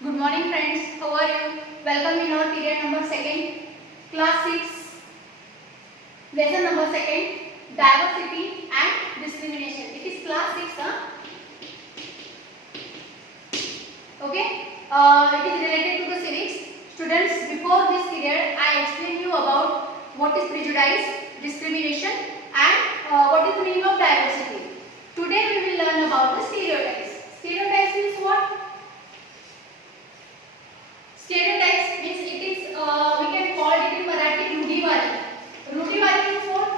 Good morning friends, how are you? Welcome in our period number 2nd, class 6, lesson number 2nd, diversity and discrimination. It is class 6, okay? It is related to the civics. Students, before this period, I explained you about what is prejudice, discrimination and what is the meaning of diversity. Today we will learn about the stereotypes. Stereotypes means what? Stereotypes means it is we can call it in Marathi रूढ़िवादी. रूढ़िवादी means what?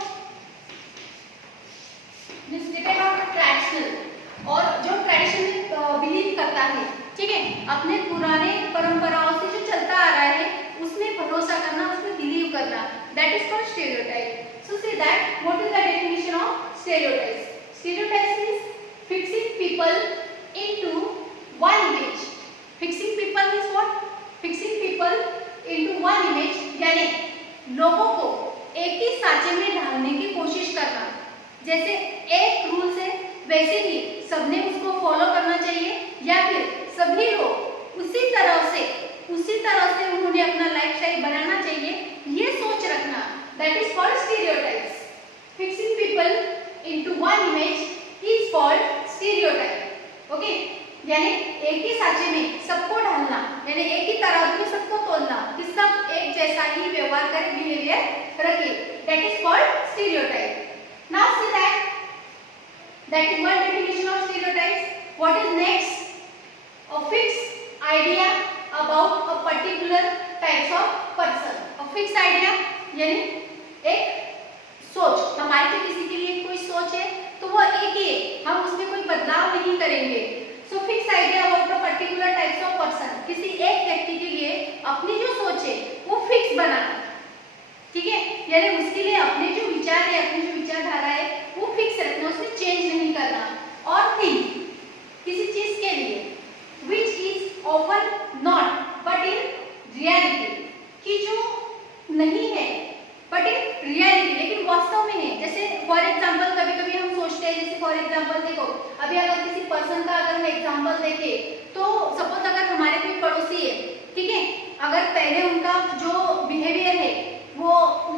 Means depend on traditional और जो tradition में believe करता है, ठीक है, अपने पुराने परंपराओं से जो चलता आ रहा है उसमें भरोसा करना, उसमें बिलीव करना, that is called stereotype. So say that what is the definition of stereotypes? Stereotypes means fixing people into one image. Fixing people means what? Fixing people into one image, यानी लोगों को एक ही सांचे में ढालने की कोशिश करना. जैसे एक रूल है वैसे ही सबने उसको फॉलो करना चाहिए या फिर सभी लोग उसी तरह से उन्होंने अपना लाइफस्टाइल बनाना चाहिए, ये सोच रखना, that is called stereotypes. Fixing people into one image is called stereotype. Okay? यानी एक ही सांचे में सबको ढालना, यानी एक ही तराजू में सबको तोलना कि सब एक जैसा ही व्यवहार करें, बिहेवियर रखें, that is called stereotype. Now see that is one definition of stereotypes. What is next? A fixed idea about a particular types of person. A fixed idea यानी एक सोच, हमारे तो किसी के लिए कोई सोच है तो वो एक ही है, हम उसमें कोई बदलाव नहीं करेंगे. So fixed idea about a particular types of person. किसी एक व्यक्ति के लिए अपनी जो सोच है वो फिक्स बनाना, ठीक है, यानी उसके लिए अपने जो विचार है, अपनी जो विचारधारा है वो फिक्स रखना, उसमें चेंज नहीं करना. और थिंक किसी चीज के लिए which is often not but in reality, कि जो नहीं है but in reality लेकिन वास्तव में है. जैसे फॉर एग्जांपल कभी कभी हम सोचते हैं, जैसे फॉर एग्जांपल देखो, अभी अगर किसी पर्सन का अगर हम एग्जांपल देखें तो सपोज अगर हमारे कोई पड़ोसी है, ठीक है, अगर पहले उनका जो बिहेवियर है वो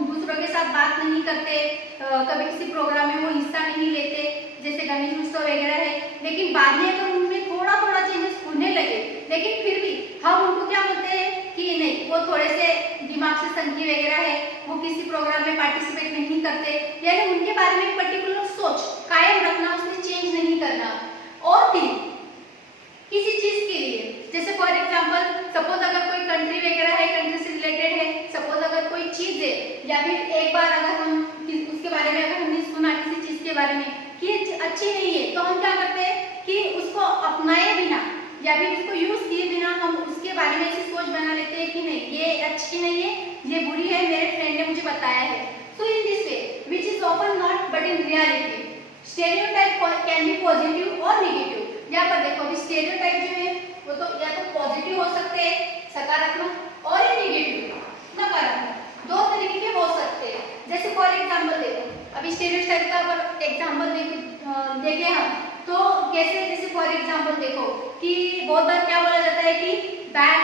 दूसरों के साथ बात नहीं करते, कभी किसी प्रोग्राम में वो हिस्सा नहीं लेते, जैसे गणेश उत्सव वगैरह है, लेकिन बाद में अगर उनमें थोड़ा थोड़ा चेंजेस होने लगे, लेकिन फिर भी हम उनको क्या बोलते हैं कि नहीं, वो थोड़े से दिमाग से सनकी वगैरह है, वो किसी प्रोग्राम में पार्टिसिपेट नहीं करते, यानी उनके बारे में एक पर्टिकुलर सोच कायम रखना, उसमें चेंज नहीं करना. और भी किसी चीज के लिए, जैसे फॉर एग्जांपल सपोज अगर कोई कंट्री वगैरह है, कंट्री से रिलेटेड है, सपोज अगर कोई चीज है, या फिर एक बार अगर हम उसके बारे में अगर हमने सुना किसी चीज के बारे में कि ये अच्छी नहीं है, तो हम क्या करते हैं कि उसको अपनाए बिना या फिर उसको यूज किए बिना हम उसके बारे में ऐसी सोच बना लेते हैं कि नहीं ये अच्छी नहीं है, ये बुरी है, मेरे फ्रेंड ने मुझे बताया है. So in this way which is often not but in reality stereotype can be positive और नेगेटिव. यहाँ पर देखो अभी स्टेरियोटाइप जो है वो तो या तो पॉजिटिव हो सकते हैं, सकारात्मक, और नेगेटिव, नकारात्मक, दो तरीके के हो सकते हैं. जैसे फॉर एग्जांपल देखो, अभी स्टेरियोटाइप का अगर एग्जांपल देखें हम तो कैसे, जैसे फॉर एग्जांपल देखो कि बहुत बार क्या बोला जाता है कि back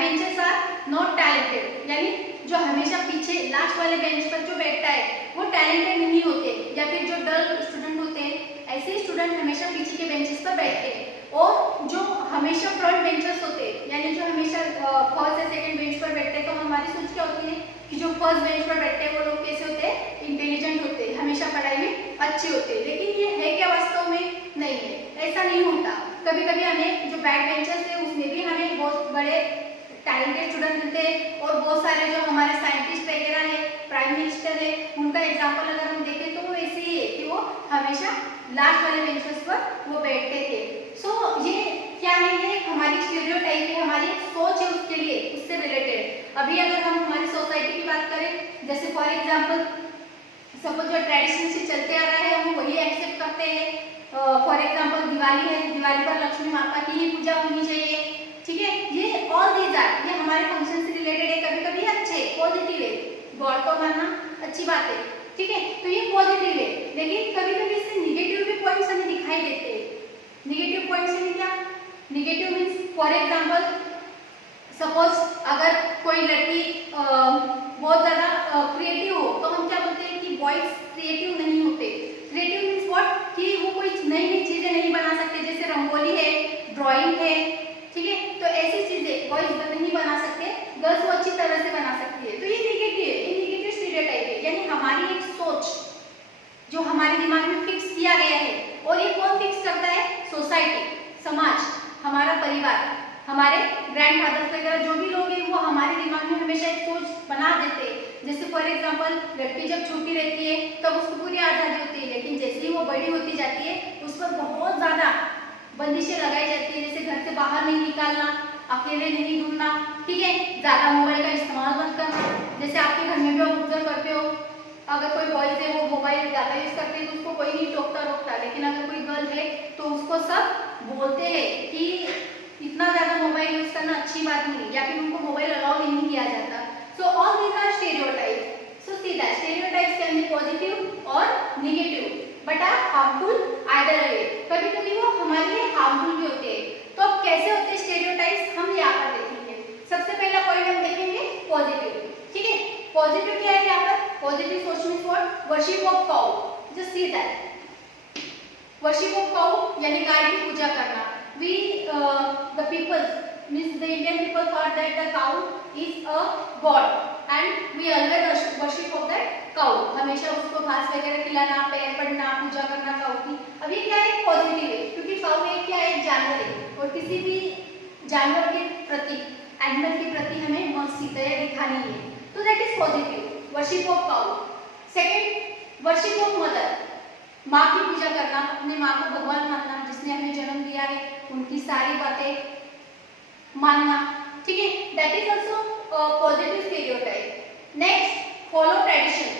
benchers are not talented, यानी जो हमेशा पीछे लास्ट वाले बेंच पर जो बैठता है वो टैलेंटेड नहीं होते, या फिर जो डल स्टूडेंट होते हैं ऐसे स्टूडेंट हमेशा पीछे के बेंचेस पर बैठते हैं. और जो हमेशा फ्रंट बेंचर्स होते हैं, यानी जो हमेशा फर्स्ट या सेकंड बेंच पर बैठते हैं, तो हमारी सोच क्या होती है कि जो फर्स्ट बेंच पर बैठते हैं वो लोग कैसे होते हैं, इंटेलिजेंट होते हैं, हमेशा पढ़ाई में अच्छे होते हैं. लेकिन ये है क्या वास्तव में? नहीं है, ऐसा नहीं होता. कभी कभी हमें जो बैक बेंचर्स है उसमें भी हमें बहुत बड़े टैलेंटेड स्टूडेंट मिलते हैं, और बहुत सारे जो हमारे साइंटिस्ट वगैरह है, प्राइम मिनिस्टर है, उनका एग्जाम्पल अगर हम देखें तो वो ऐसे ही है कि वो हमेशा लास्ट वाले बेंचेस पर वो बैठते थे. सो ये क्या है, ये हमारी स्टीरियोटाइप है, हमारी सोच है उसके लिए, उससे रिलेटेड. अभी अगर हम हमारी सोसाइटी की बात करें, जैसे फॉर एग्जांपल सपोज जो ट्रेडिशन से चलते आ रहा है हम वही एक्सेप्ट करते हैं. फॉर एग्जांपल दिवाली है, दिवाली पर लक्ष्मी माता की ही पूजा होनी चाहिए, ठीक है, ये ऑल दीज आर, ये हमारे फंक्शन से रिलेटेड है. कभी कभी अच्छे पॉजिटिव है, गॉड को मानना अच्छी बात है, ठीक है, तो ये पॉजिटिव है. लेकिन कभी कभी इससे निगेटिव भी पॉइंट्स हमें दिखाई देते हैं. निगेटिव पॉइंट्स यानी क्या? Negative means for example suppose अगर कोई लड़की बहुत ज्यादा क्रिएटिव हो तो हम क्या बोलते हैं कि बॉयज क्रिएटिव नहीं होते। क्रिएटिव मीन्स व्हाट, कि वो कोई नई नई चीजें नहीं बना सकते, जैसे रंगोली है, ड्राइंग है, ठीक है, तो ऐसी चीजें बॉयज नहीं बना सकते, गर्ल्स वो अच्छी तरह से बना सकती है। तो ये नेगेटिव है, ये नेगेटिव स्टीरियोटाइप है, यानी हमारी एक सोच जो हमारे दिमाग में फिक्स किया गया है। और ये कौन फिक्स करता है? सोसाइटी, समाज, हमारा परिवार, हमारे ग्रैंडफादर्स वगैरह जो भी लोग हैं वो हमारे दिमाग में हमेशा एक सोच बना देते हैं। जैसे फॉर एग्जांपल लड़की जब छोटी रहती है तब उसको पूरी आज़ादी होती है, लेकिन जैसे ही वो बड़ी होती जाती है उस पर बहुत ज़्यादा बंदिशें लगाई जाती है, जैसे घर से बाहर नहीं निकालना, अकेले नहीं घूमना, ठीक है, ज़्यादा मोबाइल का इस्तेमाल मत करना। जैसे आपके घर में भी आप ऑब्जर्व करते हो, अगर कोई बॉयज है वो मोबाइल ज़्यादा यूज़ करते हैं तो उसको कोई नहीं टोकता रोकता, लेकिन अगर कोई गर्ल है तो उसको सब बोलते हैं कि इतना ज़्यादा मोबाइल यूज़ करना अच्छी बात नहीं, या फिर उनको मोबाइल अलाउ नहीं किया जाता। So all these are stereotypes. So see that stereotypes can be positive और negative but are harmful either way. कभी कभी वो हमारे लिए हार्मफुल भी होते हैं। तो अब कैसे होते हैं स्टेरियोटाइप्स, हम यहाँ पर देखेंगे। सबसे पहला पॉइंट हम देखेंगे पॉजिटिव, ठीक है। पॉजिटिव क्या है यहाँ पर? पॉजिटिव सोच means what? Worship of cow. Just see that worship of cow यानी गाय की पूजा करना। We the people means the Indian people thought that the cow is a god and we always worship of that cow। हमेशा उसको घास वगैरह खिलाना, पैर पड़ना, पूजा करना काऊ की। अब ये क्या है? पॉजिटिव है, क्योंकि काऊ एक क्या है? एक जानवर है, और किसी भी जानवर के प्रति, एनिमल के प्रति हमें मर्सी दया दिखानी है, तो that is positive, worship of cow. Second, worship of mother, माँ की पूजा करना, अपने माँ को भगवान मानना, जिसने हमें जन्म दिया है, उनकी सारी बातें मानना, ठीक है, that is also positive stereotype. Next, follow tradition.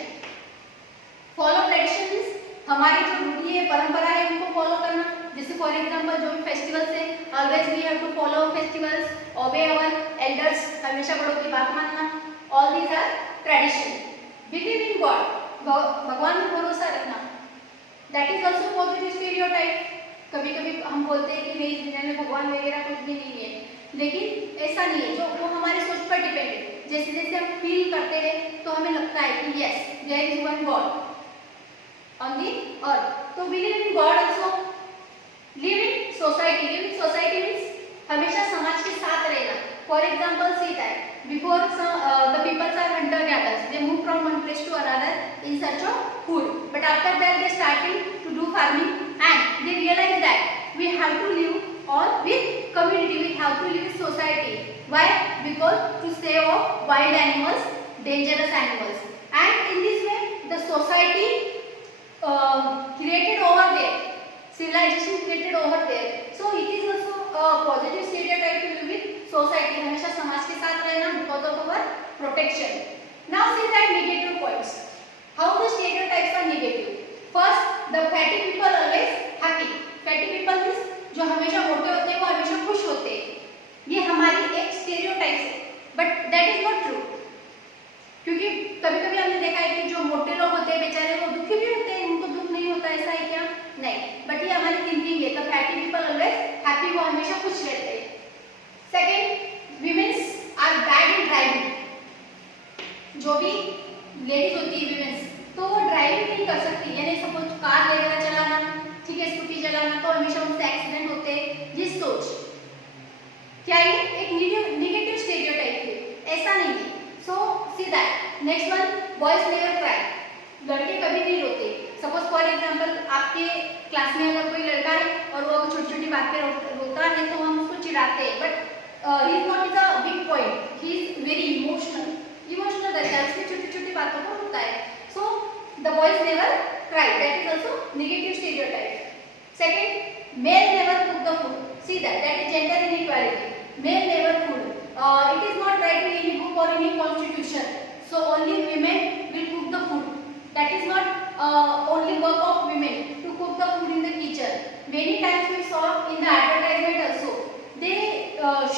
Follow tradition means हमारी जो रूढ़ी है, परंपरा है, उनको फॉलो करना। जैसे फॉर एग्जांपल जो भी फेस्टिवल्स है, always we have to follow festivals, obey our elders, हमेशा बड़ों की बात मानना। All these are tradition. Believe in God, भगवान में भरोसा रखना, that is also positive stereotype. कभी कभी हम बोलते हैं कि नहीं, इस दुनिया में भगवान वगैरह कुछ भी नहीं है, लेकिन ऐसा नहीं है, जो वो हमारे सोच पर डिपेंड है। जैसे जैसे हम फील करते हैं तो हमें लगता है कि yes there is one God on the earth. तो believe in God also. Live in society. Live in society means हमेशा समाज के साथ रहना। For example see that before the peoples are hunter gathers, they move from one place to another in search of food, but after that they starting to do farming and they realize that we have to live all with community, we have to live with society. Why? Because to save of wild animals, dangerous animals, and in this way the society created over there, civilization created over there. So it is also a positive stereotype to live with society, हमेशा समाज के साथ रहना because of our protection. Now see that negative points. How the stereotypes are negative? First, the fatty people always happy. Fatty people means जो हमेशा मोटे होते हैं वो हमेशा खुश होते हैं। ये हमारी एक स्टीरियोटाइप है, but that is not true. क्योंकि कभी कभी हमने देखा है कि जो मोटे लोग होते हैं बेचारे वो दुखी भी होते हैं, उनको दुख नहीं होता, ऐसा है क्या? नहीं, बट ये हमारी थिंकिंग है। तो फैटी पीपल ऑलवेज हैप्पी, वो हमेशा खुश रहते हैं। Second, women's are bad in driving. जो भी लेडीज होती है विमेन्स, तो वो ड्राइविंग नहीं कर सकती, यानी सपोज कार वगैरह चलाना, ठीक है, स्कूटी चलाना, तो हमेशा उनसे एक्सीडेंट होते हैं। ये सोच क्या है? एक नेगेटिव स्टीरियोटाइप है, ऐसा नहीं है। So see that. Next one, boys never cry. लड़के कभी नहीं रोते। सपोज फॉर एग्जांपल आपके क्लास में अगर कोई लड़का है और वो छोटी छोटी बात पे रोता है तो हम उसको चिढ़ाते हैं, but he is not is a big point, he is very emotional रहता है, उसकी छोटी छोटी बातों पर रोता है। So the boys never cry. That is also negative stereotype. Second, male never cook the food. See that is gender inequality. Male never cook. It is not right in any book or any constitution. So only women will cook the food. That is not only work of women to cook the food in the kitchen. Many times we saw in the advertisement also. They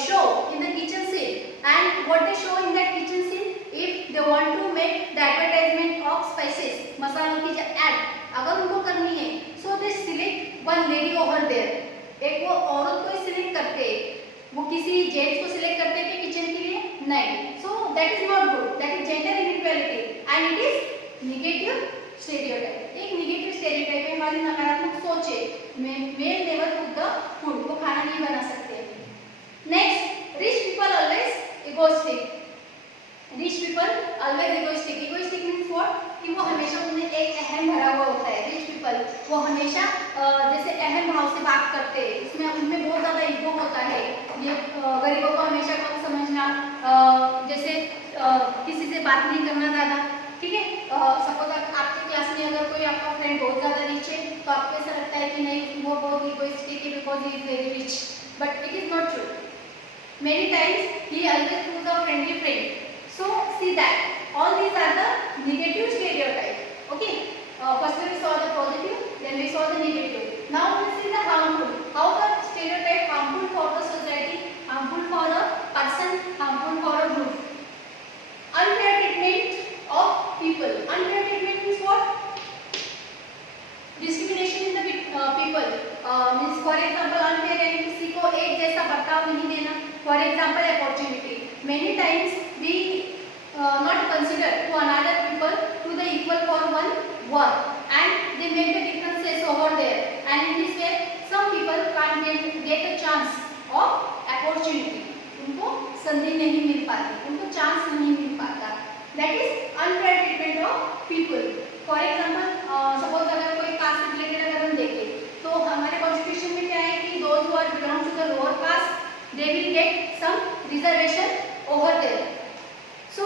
show in the kitchen scene, and what they show in that kitchen scene, if they want to make the advertisement of spices, मसालों की जो ad अगर उनको करनी है, so they select one lady over there. एक वो औरत को ही select करते हैं, वो किसी नहीं. So that is not good. That is gender inequality and it is negative stereotype. एक negative stereotype है, हमारी नकारात्मक सोच है. Male never cook the food. वो खाना नहीं बना सकते. Next, rich people always egoistic. Rich people always egoistic. Egoistic means what? कि वो हमेशा उनमें एक अहम भरा हुआ होता है. Rich people वो हमेशा जैसे अहम भाव से बात करते हैं. उसमें उनमें बहुत ज़्यादा ईगो होता है. ये गरीबों को हमेशा कम समझना, जैसे किसी से बात नहीं करना ज़्यादा. ठीक है. सपोज आपके क्लास में अगर कोई आपका फ्रेंड बहुत ज़्यादा रिच है तो आपको ऐसा लगता है कि नहीं वो बहुत इगोइस्टिक है because he is very rich. But it is not true. Many times he always proves a friendly friend. So see that all these are the negative stereotype. Okay. First we saw the positive, then we saw the negative. Now we see the harmful. How the stereotype harmful for the society, harmful for a person, harmful for a group. Unfair treatment of people. Unfair treatment means what? Discrimination in the people. Means for example unfair यानी किसी को एक जैसा बर्ताव नहीं देना. For example opportunity. Many times we not consider to another people to the equal for one work and they make the differences over there, and in this way some people can't get a chance of opportunity. उनको संधि नहीं मिल पाती, उनको chance नहीं मिल पाता. That is unfair treatment of people. For example suppose अगर कोई cast से रिलेटेड अगर हम देखें तो हमारे कॉन्स्टिट्यूशन में क्या है कि those who are belong to the lower caste they will get some reservation over there. So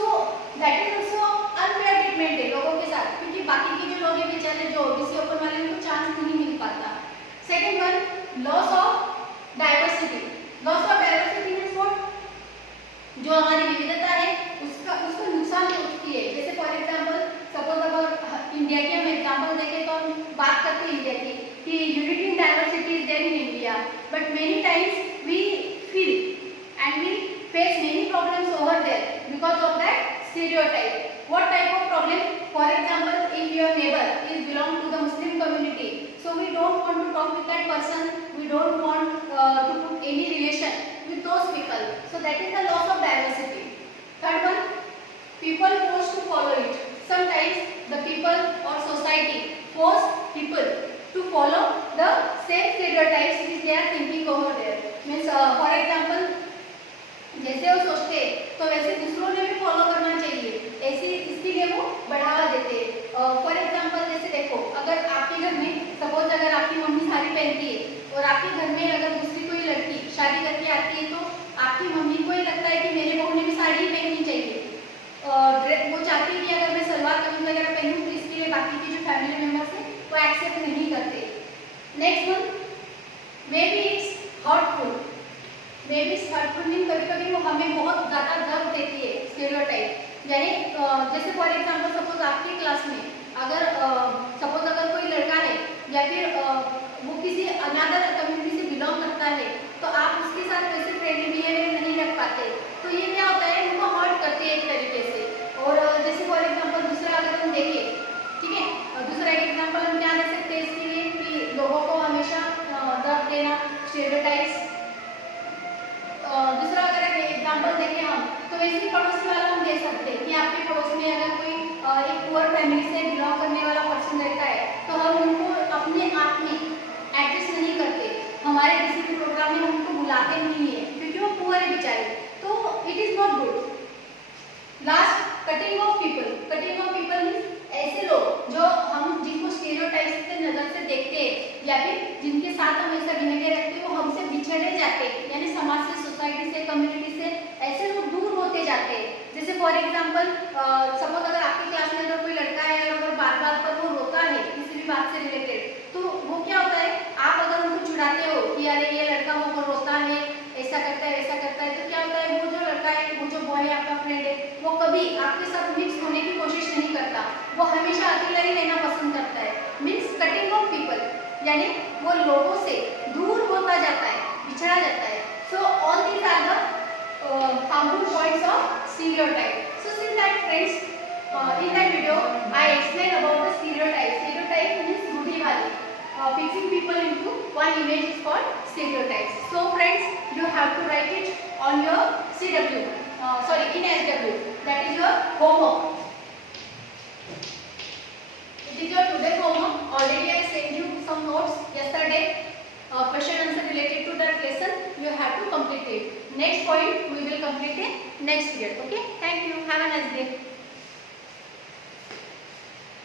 that is also unfair treatment है लोगों के साथ, क्योंकि बाकी के जो लोग हैं बेचारे जो ओबीसी ओपन वाले उनको चांस नहीं मिल पाता. Second one, loss of diversity. Loss of diversity means what? जो हमारी विविधता है उसको नुकसान पहुंचती है. जैसे फॉर एग्जांपल सपोज अगर इंडिया की हम एग्जांपल देखें तो हम बात करते हैं इंडिया की कि unity in diversity is there in India, but many times we feel and we face many problems over there because of that stereotype. What type of problem? For example, if your neighbor is belong to the Muslim community, so we don't want to talk with that person, we don't want to put any relation with those people. So that is the loss of diversity. Third one, people forced to follow it. Sometimes the people or society force people to follow the same stereotypes which they are thinking over there. Means for example जैसे वो सोचते तो वैसे दूसरों ने भी follow करना चाहिए, ऐसे इसके लिए वो बढ़ावा देते. फॉर एग्जांपल जैसे देखो अगर आपके घर में सपोज अगर आपकी मम्मी साड़ी पहनती है और आपके घर में अगर दूसरी कोई लड़की शादी करके आती है तो आपकी मम्मी को ही लगता है कि मेरे बहू ने भी साड़ी पहननी चाहिए. वो चाहती है कि अगर मैं सलवार कमीज वगैरह पहनूं तो इसके लिए बाकी के जो फैमिली मेम्बर्स हैं वो एक्सेप्ट नहीं करते. Next one, may be it's hurtful. May be it's hurtful mean कभी कभी वो हमें बहुत ज़्यादा दर्द देती है स्टेरियोटाइप. यानी जैसे फॉर एग्जांपल सपोज आपकी क्लास में अगर सपोज अगर कोई लड़का है या फिर वो किसी अनदर कम्युनिटी से बिलोंग करता है तो आप उसके साथ वैसे फ्रेंडली बिहेवियर नहीं रख पाते, तो ये क्या होता है उनको हर्ट करते हैं एक तरीके से. और जैसे फॉर एग्जांपल दूसरा अगर हम देखें, ठीक है, दूसरा एक एग्जांपल हम क्या दे सकते हैं इसके लिए कि लोगों को हमेशा दर्द देना, स्टेरियोटाइप्स. दूसरा अगर एक एग्जांपल देखें हम तो वैसे ही पड़ोसी वाला हम दे सकते हैं कि आपके पड़ोस में अगर कोई एक पुअर फैमिली से बिलोंग करने वाला पर्सन रहता है तो हम उनको अपने आप में एडजस्ट नहीं करते, हमारे किसी भी प्रोग्राम में हम उनको बुलाते नहीं है क्योंकि वो पुअर है बेचारे. तो it is not good. Last, cutting of people. Cutting of people means ऐसे लोग जो हम जिनको स्टेरियोटाइप्स से नजर से देखते हैं या फिर जिनके साथ हम ऐसा बिहेवियर रखते हैं वो हमसे बिछड़े जाते हैं, यानी समाज से, सोसाइटी से, कम्युनिटी से ऐसे लोग दूर होते जाते हैं. जैसे फॉर एग्जांपल सपोज अगर आपकी क्लास में अगर कोई लड़का है और अगर बात बात पर वो रोता है किसी भी बात से रिलेटेड तो वो क्या होता है, आप अगर उनको चिढ़ाते हो कि अरे ये लड़का वो रोता है, ऐसा करता है, वैसा करता है, तो क्या होता है वो जो लड़का है, वो जो बॉय है, आपका फ्रेंड है, वो कभी आपके साथ मिक्स होने की कोशिश नहीं करता, वो हमेशा अकेला ही रहना पसंद करता है. मीन्स कटिंग ऑफ पीपल, यानी वो लोगों से दूर होता जाता है, बिछड़ा जाता है. So all these are the harmful points of stereotype. So since that friends, in that video I explained about the stereotype. Stereotype means रूढ़िवादी. Fixing people into one image is called stereotypes. So friends, you have to write it on your CW. in SW. That is your homework. It is your today homework. Already I sent you some notes yesterday. Question answer related to that lesson. You have to complete it. Next point we will complete in next period. Okay. Thank you. Have a nice day.